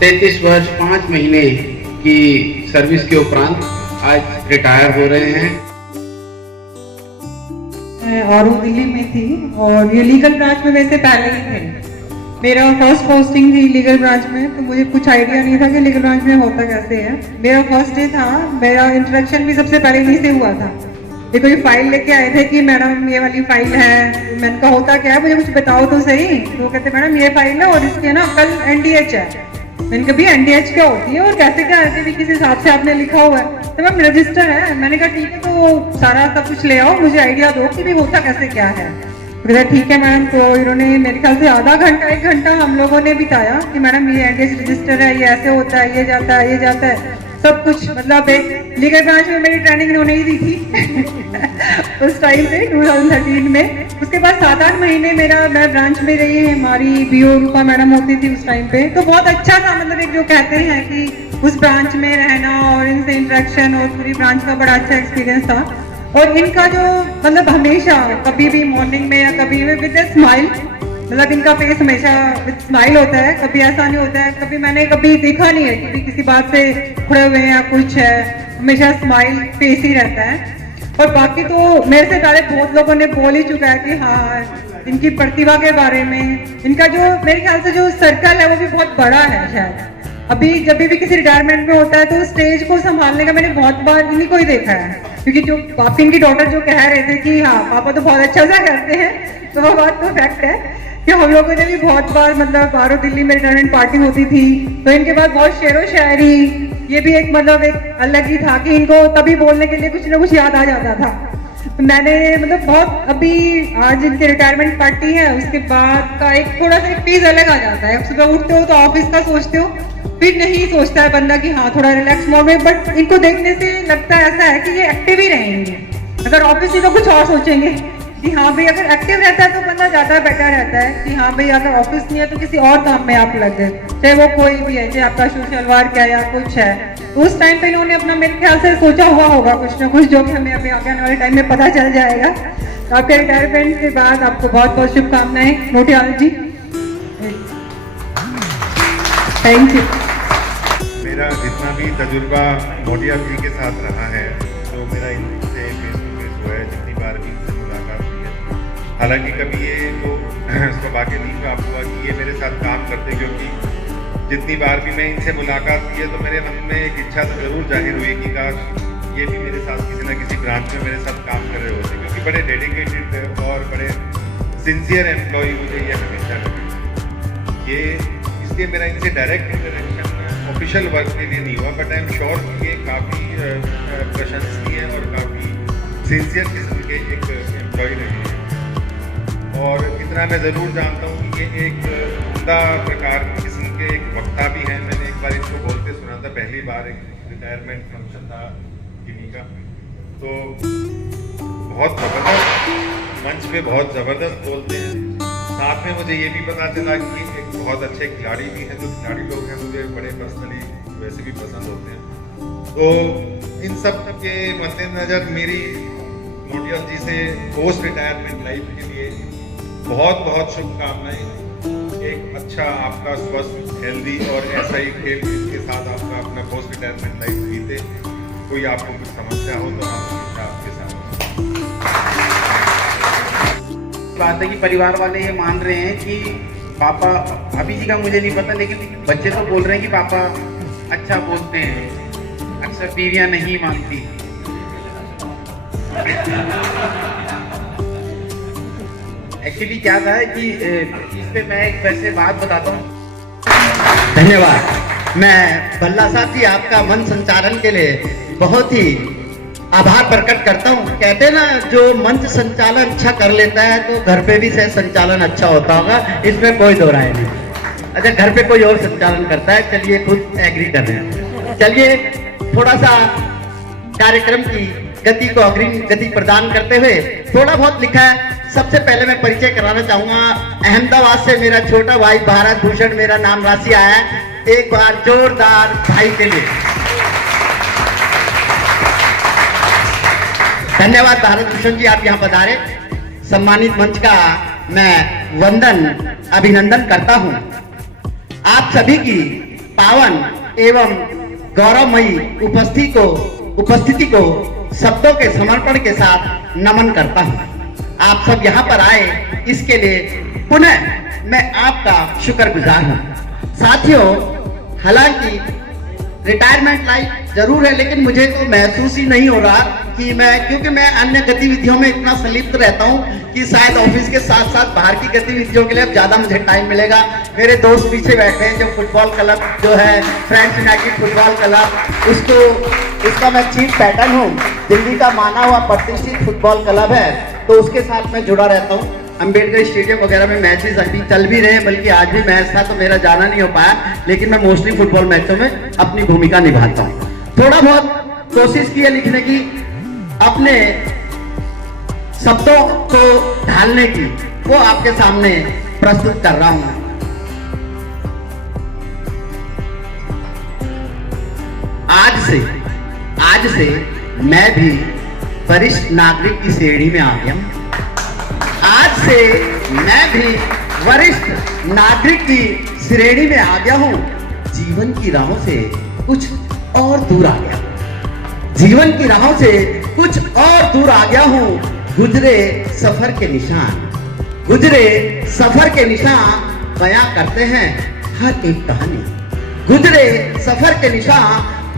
33 वर्ष 5 महीने की सर्विस के उपरांत आज रिटायर हो रहे हैं। मैं और दिल्ली में थी और ये लीगल ब्रांच में वैसे पहले ही थे। मेरा फर्स्ट पोस्टिंग थी लीगल ब्रांच में, तो मुझे कुछ आइडिया नहीं था कि लीगल ब्रांच में होता कैसे है। मेरा फर्स्ट डे था, मेरा इंट्रोडक्शन भी सबसे पहले इन्हीं से हुआ था। ये कोई फाइल लेके आए थे कि मैडम ये वाली फाइल है। मैंने कहा होता क्या है, मुझे कुछ बताओ तो सही। तो वो कहते मैडम ये फाइल है और इसके ना कल NDH है। मैंने कहा भैया NDH क्या होती है और कैसे क्या है, किस हिसाब से आपने लिखा हुआ है। तो मैम रजिस्टर है। मैंने कहा ठीक है, तो सारा सब कुछ ले आओ, मुझे आइडिया दो कि भी होता कैसे क्या है। ठीक है मैम। तो इन्होंने मेरे ख्याल से आधा घंटा 1 घंटा हम लोगों ने बिताया कि मैडम ये NDH रजिस्टर है, ये ऐसे होता है, ये जाता है, ये जाता है, सब कुछ। मतलब एक लीगल ब्रांच में मेरी ट्रेनिंग इन्होंने ही दी थी उस टाइम पे 2013 में। उसके बाद 7-8 महीने मैं ब्रांच में रही। हमारी BO रूपा मैडम होती थी उस टाइम पे। तो बहुत अच्छा था, मतलब एक जो कहते हैं कि उस ब्रांच में रहना और इनसे इंटरेक्शन और पूरी ब्रांच का बड़ा अच्छा एक्सपीरियंस था। और इनका जो मतलब हमेशा कभी भी मॉर्निंग में या कभी भी विद स्माइल, मतलब इनका फेस हमेशा विद स्माइल होता है। कभी ऐसा नहीं होता है, कभी मैंने कभी देखा नहीं है कि किसी बात से खुड़े हुए हैं या कुछ है, हमेशा स्माइल फेस ही रहता है। और बाकी तो मेरे से पहले बहुत लोगों ने बोल ही चुका है कि हाँ इनकी प्रतिभा के बारे में। इनका जो मेरे ख्याल से जो सर्कल है वो भी बहुत बड़ा है शायद। अभी जब भी किसी रिटायरमेंट में होता है तो स्टेज को संभालने का मैंने बहुत बार इन्हीं को ही देखा है। क्योंकि जो पापी इनकी डॉटर जो कह रहे थे कि हाँ पापा तो बहुत अच्छा सा करते हैं, तो वो बात तो फैक्ट है कि हम लोगों ने भी बहुत बार, मतलब बाहरों दिल्ली में रिटायरमेंट पार्टी होती थी तो इनके बाद बहुत शेरो शायरी, ये भी एक मतलब एक अलग ही था कि इनको तभी बोलने के लिए कुछ ना कुछ याद आ जाता था। तो मैंने मतलब बहुत, अभी आज इनकी रिटायरमेंट पार्टी है उसके बाद का एक थोड़ा सा एक फीस अलग आ जाता है। सुबह उठते हो तो ऑफिस का सोचते हो, फिर नहीं सोचता है बंदा कि हाँ थोड़ा रिलैक्स मोड में। बट इनको देखने से लगता है ऐसा है कि ये एक्टिव ही रहेंगे। अगर ऑफिस ही तो कुछ और सोचेंगे कि हाँ भाई अगर एक्टिव रहता है तो बंदा ज़्यादा बेटर रहता है कि हाँ भाई अगर ऑफिस नहीं है तो किसी और काम में आप लग गए, चाहे वो कोई भी है, चाहे आपका सोशल वर्क है या कुछ है। तो उस टाइम पे इन्होंने अपना मेरे ख्याल से सोचा हुआ होगा कुछ ना कुछ, जो कि हमें अभी आगे आने वाले टाइम में पता चल जाएगा। तो आपके रिटायरमेंट के बाद आपको बहुत बहुत शुभकामनाएं मोटियाल जी। Thank you. मेरा जितना भी तजुर्बा मोटियाल जी के साथ रहा है, तो मेरा इनसे फेस टू फेस हुआ है, जितनी बार भी इनसे मुलाकात हुई है। हालांकि कभी ये तो सौभाग्य नहीं प्राप्त हुआ कि ये मेरे साथ काम करते, क्योंकि जितनी बार भी मैं इनसे मुलाकात की है तो मेरे मन में एक इच्छा तो जरूर जाहिर हुई कि काश ये भी मेरे साथ किसी न किसी ब्रांच में मेरे साथ काम कर रहे होते, क्योंकि बड़े डेडिकेटेड और बड़े सिंसियर एम्प्लॉय मुझे ये हमेशा लगे। ये इसलिए मेरा इनसे डायरेक्ट इंटरेक्शन ऑफिशियल वर्क के लिए नहीं हुआ, बट आई एम श्योर कि ये काफ़ी प्रशंसनीय और काफ़ी सिंसियर किस्म के एक एम्प्लॉय रहे हैं। और इतना मैं ज़रूर जानता हूँ कि ये एक उम्दा प्रकार किस्म के एक वक्ता भी हैं। मैंने एक बार इनको बोलते सुना था, पहली बार एक रिटायरमेंट फंक्शन था किन्हीं का, तो बहुत ज़बरदस्त मंच पे बहुत ज़बरदस्त बोलते हैं। साथ में मुझे ये भी पता चला कि एक बहुत अच्छे खिलाड़ी भी हैं। जो खिलाड़ी लोग हैं मुझे बड़े पर्सनली वैसे भी पसंद होते हैं। तो इन सब के मद्देनजर मेरी मोटियाल जी से पोस्ट रिटायरमेंट लाइफ के लिए बहुत बहुत शुभकामनाएं। एक अच्छा आपका स्वस्थ हेल्दी और ऐसा ही खेल इसके साथ आपका अपना पोस्ट रिटायरमेंट लाइफ बीते। कोई आपको कुछ समस्या हो तो हम हमेशा आपके साथ। बात है कि परिवार वाले ये मान रहे हैं कि पापा, अभी जी का मुझे नहीं पता, लेकिन बच्चे तो बोल रहे हैं कि पापा अच्छा बोलते हैं, अक्सर बीवियां नहीं मानती। एक्चुअली क्या था कि इस पे मैं एक वैसे बात बताता हूँ। धन्यवाद। मैं भल्ला साहब जी आपका मन संचालन के लिए बहुत ही आभार प्रकट करता हूँ। कहते हैं ना, जो मंच संचालन अच्छा कर लेता है तो घर पे भी से संचालन अच्छा होता होगा, इसमें कोई दो राय नहीं। अच्छा, घर पे कोई और संचालन करता है, चलिए खुद एग्री कर रहे हैं। चलिए थोड़ा सा कार्यक्रम की गति को अग्रिम गति प्रदान करते हुए थोड़ा बहुत लिखा है। सबसे पहले मैं परिचय कराना चाहूंगा, अहमदाबाद से मेरा छोटा भाई भारत भूषण, मेरा नाम राशि आया है। एक बार जोरदार भाई के लिए धन्यवाद। भारत भूषण जी आप यहाँ पधारे। सम्मानित मंच का मैं वंदन अभिनंदन करता हूँ। आप सभी की पावन एवं गौरवमयी उपस्थिति को शब्दों के समर्पण के साथ नमन करता हूँ। आप सब यहाँ पर आए इसके लिए पुनः मैं आपका शुक्रगुजार हूँ। साथियों, हालांकि रिटायरमेंट लाइफ जरूर है, लेकिन मुझे तो महसूस ही नहीं हो रहा कि क्योंकि मैं अन्य गतिविधियों में इतना संलिप्त रहता हूँ कि शायद ऑफिस के साथ साथ बाहर की गतिविधियों के लिए अब ज्यादा मुझे टाइम मिलेगा। मेरे दोस्त पीछे बैठे हैं जो फुटबॉल क्लब जो है फ्रेंड्स यूनाइटेड फुटबॉल क्लब, इसका मैं चीफ पैटर्न हूँ। दिल्ली का माना हुआ प्रतिष्ठित फुटबॉल क्लब है, तो उसके साथ मैं जुड़ा रहता हूँ। अंबेडकर स्टेडियम वगैरह में मैचेस अभी चल भी रहे हैं, बल्कि आज भी मैच था तो मेरा जाना नहीं हो पाया, लेकिन मैं मोस्टली फुटबॉल मैचों में अपनी भूमिका निभाता हूँ। थोड़ा बहुत कोशिश की है लिखने की, अपने शब्दों को ढालने की, वो आपके सामने प्रस्तुत कर रहा हूं। आज से मैं भी वरिष्ठ नागरिक की श्रेणी में आ गया हूं। आज से मैं भी वरिष्ठ नागरिक की श्रेणी में आ गया हूं। जीवन की राहों से कुछ और दूर आ गया हूं। जीवन की राहों से कुछ और दूर आ गया हूं। गुजरे सफर के निशान बयां करते हैं हर एक कहानी। गुजरे सफर के निशान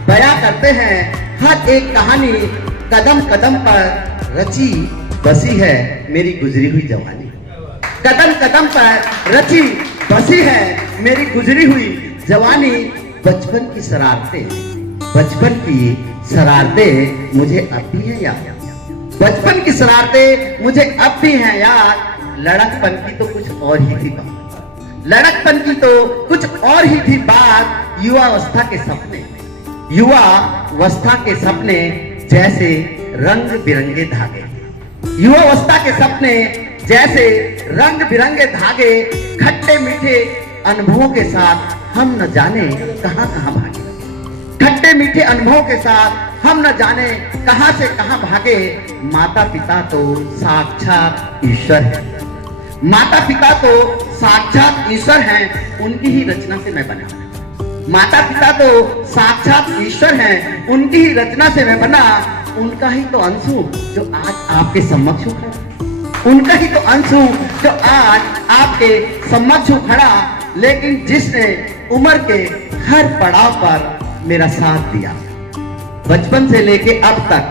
बयां करते हैं हर एक कहानी। कदम कदम पर रची बसी है मेरी गुजरी हुई जवानी। कदम कदम पर रची बसी है मेरी गुजरी हुई जवानी। बचपन की शरारतें मुझे अब भी है याद। बचपन की शरारतें मुझे अब भी हैं याद। लड़कपन की तो कुछ और ही थी बात। लड़कपन की तो कुछ और ही थी बात। युवावस्था के सपने जैसे रंग बिरंगे धागे। युवावस्था के सपने जैसे रंग बिरंगे धागे। खट्टे मीठे अनुभवों के साथ हम न जाने कहां कहां भागे। खट्टे मीठे अनुभवों के साथ हम न जाने कहां से कहां भागे। माता पिता तो साक्षात ईश्वर है। माता पिता तो साक्षात ईश्वर हैं, उनकी ही रचना से मैं बना। माता पिता तो साक्षात ईश्वर हैं, उनकी ही रचना से मैं बना। उनका ही तो अंश हूं जो आज आपके समक्ष खड़ा। उनका ही तो अंश हूं जो आज आपके समक्ष खड़ा। लेकिन जिसने उम्र के हर पड़ाव पर मेरा साथ दिया, बचपन से लेके अब तक,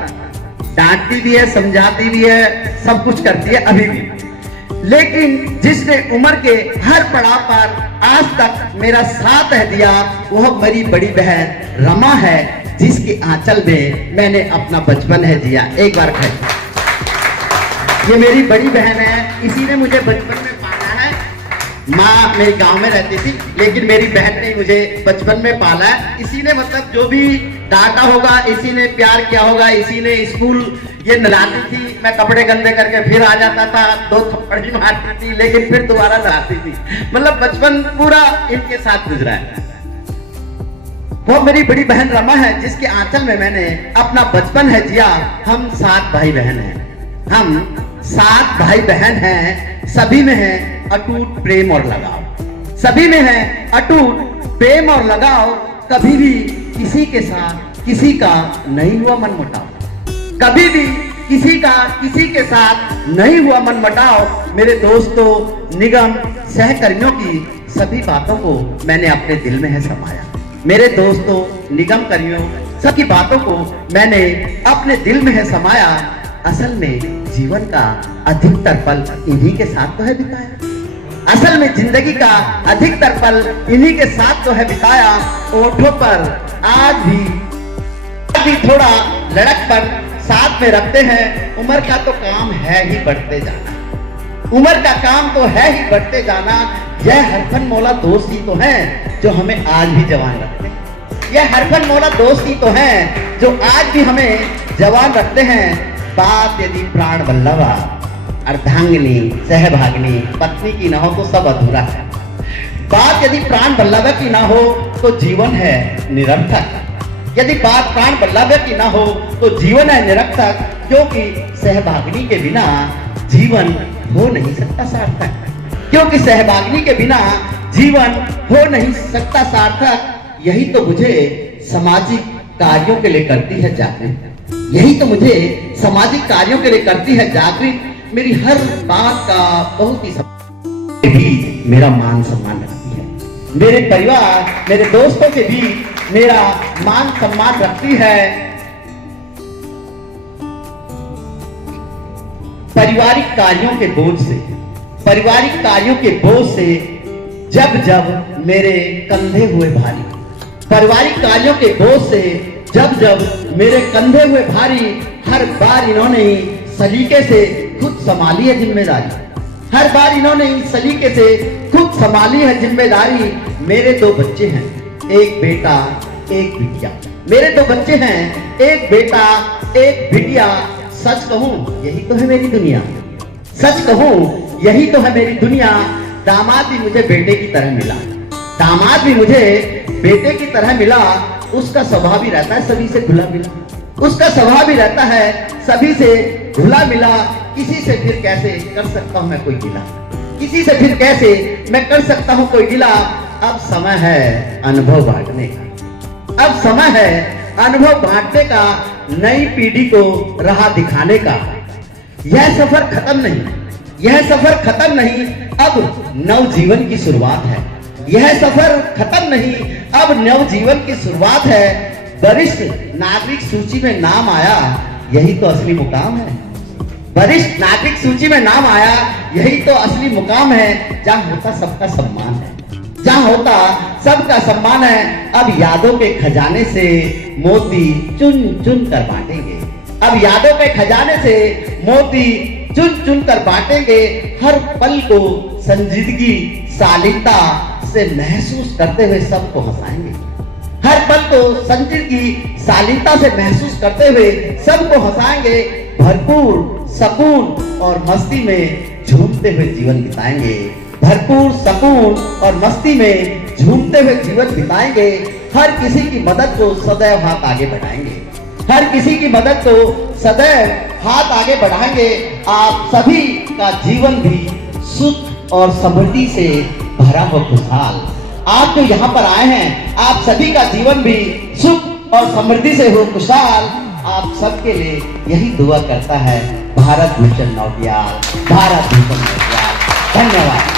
डांटती भी है, समझाती भी है, सब कुछ करती है अभी भी, लेकिन जिसने उम्र के हर पड़ाव पर आज तक मेरा साथ है दिया, वह मेरी बड़ी बहन रमा है, जिसके आंचल में मैंने अपना बचपन है जिया। एक बार कहें, ये मेरी बड़ी बहन है, इसी ने मुझे बचपन में पाला है। माँ मेरे गांव में रहती थी, लेकिन मेरी बहन ने मुझे बचपन में पाला है। इसी ने मतलब जो भी डांटा होगा, इसी ने प्यार किया होगा, इसी ने स्कूल ये नहलाती थी, मैं कपड़े गंदे करके फिर आ जाता था, 2 थप्पड़ भी मारती थी, लेकिन फिर दोबारा नहलाती थी। मतलब बचपन पूरा इनके साथ गुजरा है। वो मेरी बड़ी बहन रमा है, जिसके आंचल में मैंने अपना बचपन है जिया। हम 7 भाई बहन हैं। हम 7 भाई बहन हैं। सभी में है अटूट प्रेम और लगाव। सभी में है अटूट प्रेम और लगाव। कभी भी किसी के साथ किसी का नहीं हुआ मनमुटाव। कभी भी किसी के साथ नहीं हुआ मनमुटाव। मेरे दोस्तों, निगम, सहकर्मियों की सभी बातों को मैंने अपने दिल में है समाया। मेरे दोस्तों, निगम कर्मियों, सभी बातों को मैंने अपने दिल में है समाया। असल में जीवन का अधिकतर पल इन्हीं के साथ तो है बिताया। असल में जिंदगी का अधिकतर पल इन्हीं के साथ तो है बिताया। ओठों पर आज भी थोड़ा लड़कपन साथ में रखते हैं। उम्र का तो काम है ही बढ़ते जाना। उम्र का काम तो है ही बढ़ते जाना। यह हरफन मौला दोस्त ही तो हैं जो हमें आज भी जवान रखते हैं। यह हरफन मौला दोस्त ही तो हैं जो आज भी हमें जवान रखते हैं। बात यदि प्राण बल्लभा, अर्धांगिनी, सहभागिनी, पत्नी की ना हो तो सब अधूरा है। बात यदि प्राण बल्लभ की ना हो तो जीवन है निरर्थक। यदि बात प्राण बल्लभ की ना हो तो जीवन है निरर्थक, क्योंकि सहभागिनी के बिना जीवन हो नहीं सकता सार्थक। क्योंकि सहभागिनी के बिना जीवन हो नहीं सकता सार्थक। यही तो मुझे सामाजिक कार्यों के लिए करती है जागृत। यही तो मुझे सामाजिक कार्यों के लिए करती है जागृत। मेरी हर बात का बहुत ही भी मेरा मान सम्मान रखती है। मेरे परिवार, मेरे दोस्तों के भी मेरा मान सम्मान रखती है। पारिवारिक कार्यों के बोझ से, पारिवारिक कार्यों के बोझ से जब जब मेरे कंधे हुए भारी, पारिवारिक कार्यों के बोझ से जब जब मेरे कंधे हुए भारी, हर बार इन्होंने ही सलीके से खुद संभाली है जिम्मेदारी। हर बार इन्होंने ही सलीके से खुद संभाली है जिम्मेदारी। मेरे 2 बच्चे हैं, एक बेटा एक बिटिया। मेरे 2 बच्चे हैं, एक बेटा एक बिटिया। सच कहूं यही तो है मेरी दुनिया। सच कहूं यही तो है मेरी दुनिया। दामाद भी मुझे बेटे की तरह मिला, दामाद भी मुझे बेटे की तरह मिला। उसका स्वभाव भी रहता है सभी से घुला मिला, उसका स्वभाव भी रहता है सभी से घुला मिला। किसी से फिर कैसे कर सकता हूं मैं कोई गिला, किसी से फिर कैसे मैं कर सकता हूं कोई गिला। अब समय है अनुभव बांटने का, अब समय है अनुभव बांटने का, नई पीढ़ी को राह दिखाने का। यह सफर खत्म नहीं, यह सफर खत्म नहीं, अब नव जीवन की शुरुआत है। यह सफर खत्म नहीं, अब नव जीवन की शुरुआत है। वरिष्ठ नागरिक सूची में नाम आया, यही तो असली मुकाम है। वरिष्ठ नागरिक सूची में नाम आया, यही तो असली मुकाम है। जहां होता सबका सम्मान है, जहां होता सबका सम्मान है। अब यादों के खजाने से मोती चुन चुन कर बांटेंगे, अब यादों के खजाने से मोती चुन चुन कर बांटेंगे। हर पल को संजीदगी शालीनता से महसूस करते हुए सबको हंसाएंगे, हर पल को संजीदगी शालीनता से महसूस करते हुए सबको हंसाएंगे। भरपूर सुकून और मस्ती में झूमते हुए जीवन बिताएंगे, भरपूर सुकून और मस्ती में झूमते हुए जीवन बिताएंगे। हर किसी की मदद को सदैव हाथ आगे बढ़ाएंगे, हर किसी की मदद को सदैव हाथ आगे बढ़ाएंगे। आप सभी का जीवन भी सुख और समृद्धि से भरा हो खुशहाल। आप जो यहाँ पर आए हैं, आप सभी का जीवन भी सुख और समृद्धि से हो खुशहाल। आप सबके लिए यही दुआ करता है भारत भूषण नौटियाल, भारत भूषण नौटियाल। धन्यवाद।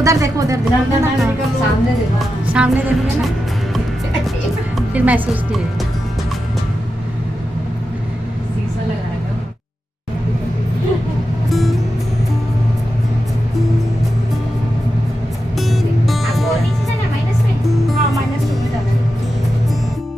उधर देखो, उधर देखो ना, सामने देखो, सामने देखोगे ना फिर महसूस कीजिए।